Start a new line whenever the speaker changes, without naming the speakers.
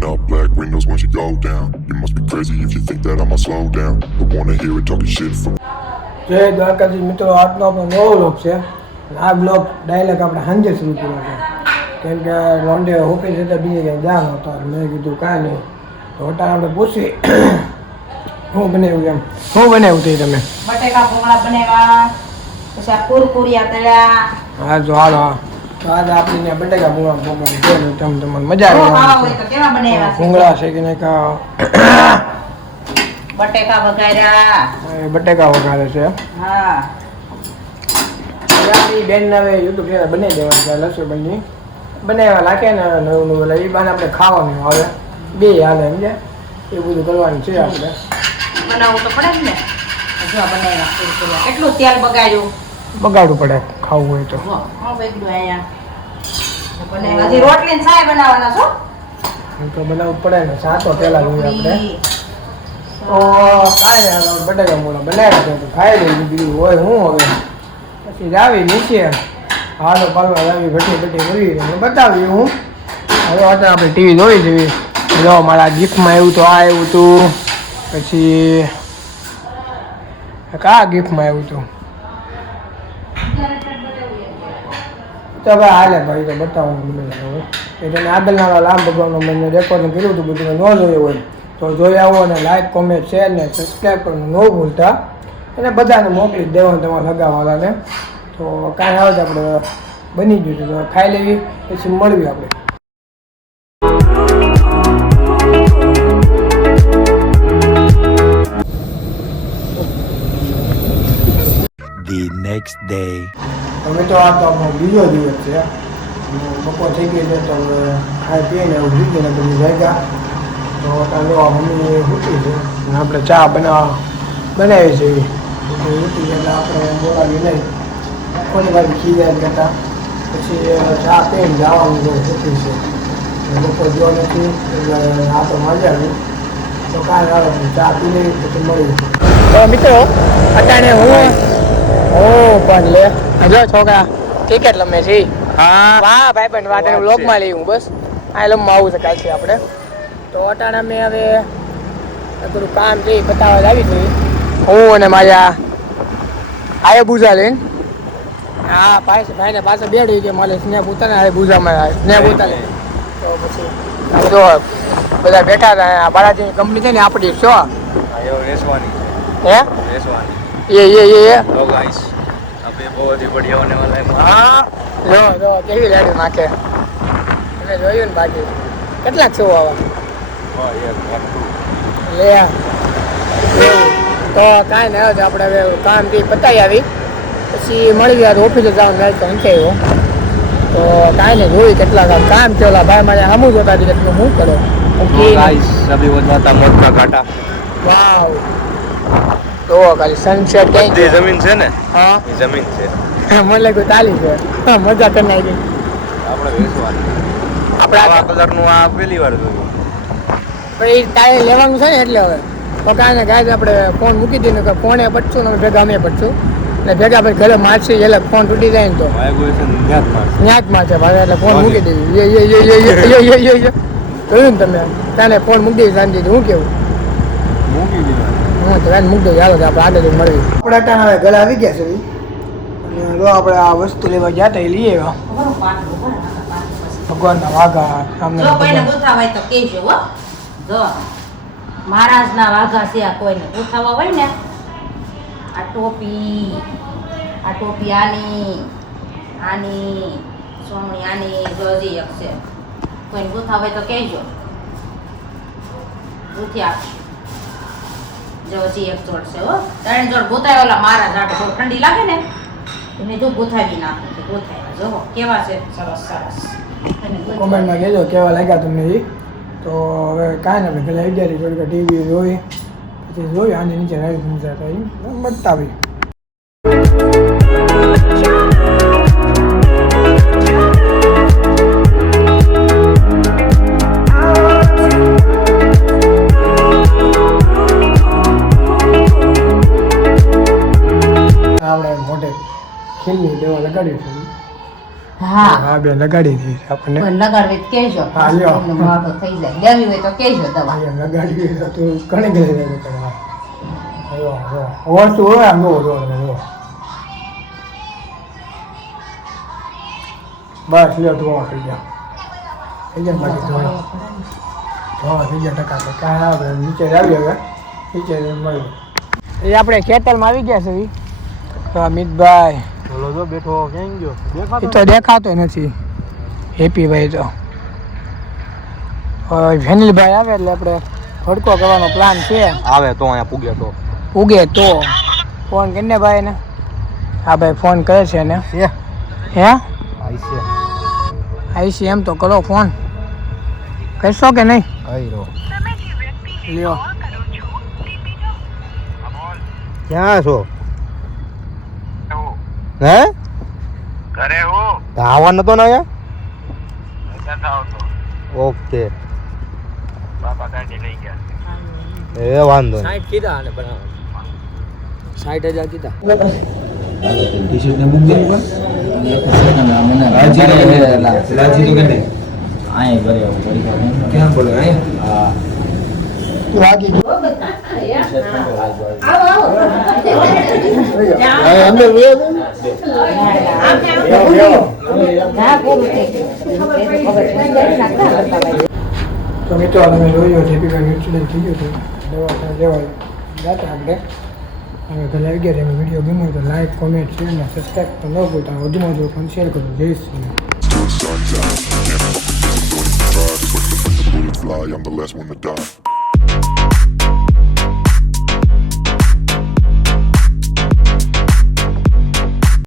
Rolling up black windows once you go down. You must be crazy if you think that I'ma slow down. I wanna hear it talking shit from
જય દ્વારકાજી. મિત્રો આજનો આપણો નવો blog છે. આ blog dialect આપણે સાંજે શરૂ કર્યો છે. કેમ કે લોન્ડે ઓફિસ હતા બીજે ક્યાંય જવાનું હતો. મેં કીધું કાંઈ નહીં. તો અત્યારે આપણે પૂછી શું બનાવ્યું એમ? શું બનાવ્યું તે તમે?
બટેકા ભૂંગળા બનાવ્યા પછી કુરકુરિયા તળ્યા.
હા જો હાલો હા. તો આજે આપણે બટેકા ભૂંગળા તમને મજા આવે ભૂંગળા છે કે નહીં કા
બટેકા વઘાર્યા.
બટેકા વઘારે છે.
હા.
બેન હવે યુટ્યુબ ચેનલ બનાવી દેવાનું છે લસુબનની બનાવ્યા લાગે ને નવું નવું એટલે એ બાને આપણે ખાવાનું આવે. બે હાલે સમજે એ બધું કરવાનું છે આપણે.
બનાવવું તો પડે જ ને. જો બનાવ્યા કેટલું તેલ બગાડ્યું.
બગાડવું પડે ખાવું હોય તો.
હા બનાવ્યા હજી રોટલી ને છાય બનાવવાના છો?
એમ તો બનાવવું પડે ને. સાતો પેલા જોઈએ આપણે. તો કાંઈ નહીં બટાકા મોડા બનાવ્યા તો ખાઈ લઈ બીજું હોય હું હવે? પછી જાવી નીચે. હાલો પાલવા જાવી ઘટી ઘટી કરી બતાવી હું. હવે અત્યારે આપણે ટીવી જોઈ જેવી જો મારા ગિફ્ટમાં આવ્યું તો આ આવ્યું હતું. પછી કા ગિફ્ટમાં આવ્યું હતું. તો હવે હાલે ભાઈ, તો બતાવવાનું મને હવે. કે આગળના ભગવાનનો મને રેકોર્ડિંગ કર્યું હતું, બધું ન જોયું હોય તો જોઈ આવો અને લાઈક કોમેન્ટ શેર ને સબસ્ક્રાઈબ કરવાનું ન ભૂલતા. અને બધાને મોકલી દેવાનું તમારા લગાવવાલાને તો કાંઈ આવે આપણે બની ગયું છે, તો ખાઈ લેવી, પછી મળવી આપણે.
The next day.
હવે તો આ તો બીજો દિવસ છે. બપોર થઈ ગઈ છે તો ખાઈ પીને એવું લીધું તમે જાગ્યા તો આ મમ્મી ઉઠી છે. આપણે ચા બનાવવા બનાવી છે. તો ઉઠી એટલે આપણે બોલાવી નહીં. કોઈ વાર ખીજાય કરતા પછી ચા પીને જવાનું છે ઉઠી છે. બપોર જો નથી, એટલે આ તો મજા આવી તો કાલે આવે ચા પી લઈ પછી મળ્યું તો મિત્રો અટાણે હું ઓ, પણ લે. જો છોકરા ક્રિકેટ રમે છે
હા.
વાહ ભાઈ પણ
વાત
વ્લોગમાં લઈ હું બસ. આ લમવા આવું છે કાલથી આપણે. તો અટાણા મેં હવે થોડું કામ છે બતાવવા જ આવી હતી હું અને મારા આયે બુઝા લઈને. હા પાસે ભાઈને પાસે બેડી કે મારે સ્નેહ ઉતારે આયે બુઝામાં સ્નેહ ઉતારે તો પછી જો બધા બેઠા હતા આ બાળાજીની કંપની છે ને આપણી શો
રેસવાની
હે?
રેસવાની.
એ એ એ એ. पे માકે જોયું ને બાકી? કેટલાક છો આવા? લે તો કાંઈ નહીં આવે આપણે હવે કામથી પતાવી આવી. પછી મળી ગયા ઓફિસે જવાનું મેં તો અંચાયો તો કાંઈ નહીં જોયું કેટલા કામ થયેલા ભાઈ મારે સામું જોતા હતી કેટલું હું કરો
ગાઈસ અભિવંદન મોટા ઘાટા.
વાવ. તો ખાલી સનસેટ ક્યાંય
જમીન છે ને?
હા.
એ જમીન છે.
મને લાગ્યું તાલી છે. મજા કરી નાખી
આપણે વેચવાની.
આપણે આ
આવા કલરનું આ પહેલી વાર જોયું.
પણ એ ટાયર લેવાનું છે ને એટલે હવે. તો કાંઈ ને કાંઈ આપણે ફોન મૂકી દઈને કે ફોને પડશું ને ભેગા અમે પડશું. એટલે ભેગા ભાઈ ઘરે મારશે એટલે ફોન તૂટી જાય ને તો.
ન્યાત
મારશે. ભાઈ એટલે ફોન મૂકી દીધું. યે યે યે યે યે યે યે યે જોયું ને તમે? ત્યાં ફોન મૂકી દીધું શાંતિથી હું કેવું?
મૂકી દેવાનું
હું તો મૂકી દેવી હાલો આપણે આગળ મળવી આપણે ત્યાં હવે ઘરે આવી ગયા છે અને જો આપણે આ વસ્તુ લેવા ગયા હતા એ લઈ આવ્યા.
ખબર પાટલું ભરે નાખો, પાટલું પછી.
ભગવાનના વાઘા સામે
કોઈને
ભગવાન.
ગોથા હોય તો કહેજો હો. જો મહારાજના વાઘા છે આ કોઈને ગોથાવા હોય ને આ ટોપી આ ટોપી આની આની સોમણી આની જો હજી એક છે. કોઈને ગોથા હોય તો કહેજો. ગોથી આપશું. જો હજી એક જોડ છે, હો. ત્રણ જોડ ગોથાય ઓલા મારા ઝાડ બહુ ઠંડી લાગે ને એને જો ગોથાવી નાખું તો ગોથાવ્યા જો કેવા છે? સરસ સરસ.
કોમેન્ટમાં કહેજો કેવા લાગ્યા તમને એ તો હવે કાંઈ ને પેલા અગિયાર થોડીક ટીવી જોઈ પછી જોઈ, આની નીચે રાઈસ થઈ બતાવી. આપણે ખીલની દવા લગાડ્યું છે
હા.
હા બે લગાડી દીધી આપણને.
પણ લગાડવી તો કહેજો.
હા, લ્યો.
તો થઈ જાય. લેવી હોય તો કહેજો દવા.
અહીંયા લગાડી તો તું ઘણી ઘણી લેવી જો જો વસ્તુ હોય આમ ઓર જો બસ લ્યો ધોવા થઈ ગયા. થઈ ગયા બાકી ધોવા. ધોવા થઈ ગયા ટકા તો કાંઈ આવે નીચે આવી હવે. નીચે મળ્યું એ આપણે ખેતરમાં આવી ગયા છે તો અમિતભાઈ
જો બેઠો ક્યાં ગયો?
એ તો દેખાતો નથી. હેપીભાઈ તો. હવે વેનિલભાઈ આવે એટલે આપણે ફડકો કરવાનો પ્લાન છે.
આવે તો અહીંયા પૂગે તો.
પૂગે તો. ફોન કરીને ભાઈ ને. હા ભાઈ ફોન કરે છે ને.
હે?
હે?
આઈ
આઈસી એમ તો કરો ફોન. કરશો કે નહીં? લ્યો.
ક્યાં છો? હે?
ઘરે હું?
તો આવવાનો તો ને અહીંયા? ઓકે.
બાપા ગાડી લઈ ગયા.
એ વાંધો નહીં.
સાઠ કીધા અને બનાવવા. સાઠ હજાર કીધા.
ટી શર્ટ
હા પૂરું દેવું પણ રાજી તો ખબર પડી ક્યાં બોલે આટલા હતા ભાઈ.
તો મિત્રો તમે જોયું હેપીભાઈ એક્સિડન્ટ થઈ ગયું હતું દવાખાને જવા જતા આપણે હવે ઘરે આવી ગયા તમે વીડિયો ગમ્યો હોય તો લાઈક કોમેન્ટ શેર અને સબસ્ક્રાઈબ તો ન ભૂલતા વધુમાં વધુ પણ શેર કરો જય Shri Ram.
Till the sun's out. Can't fuck with this, I'm going to try. But when the bullets fly, I'm the last one to die. you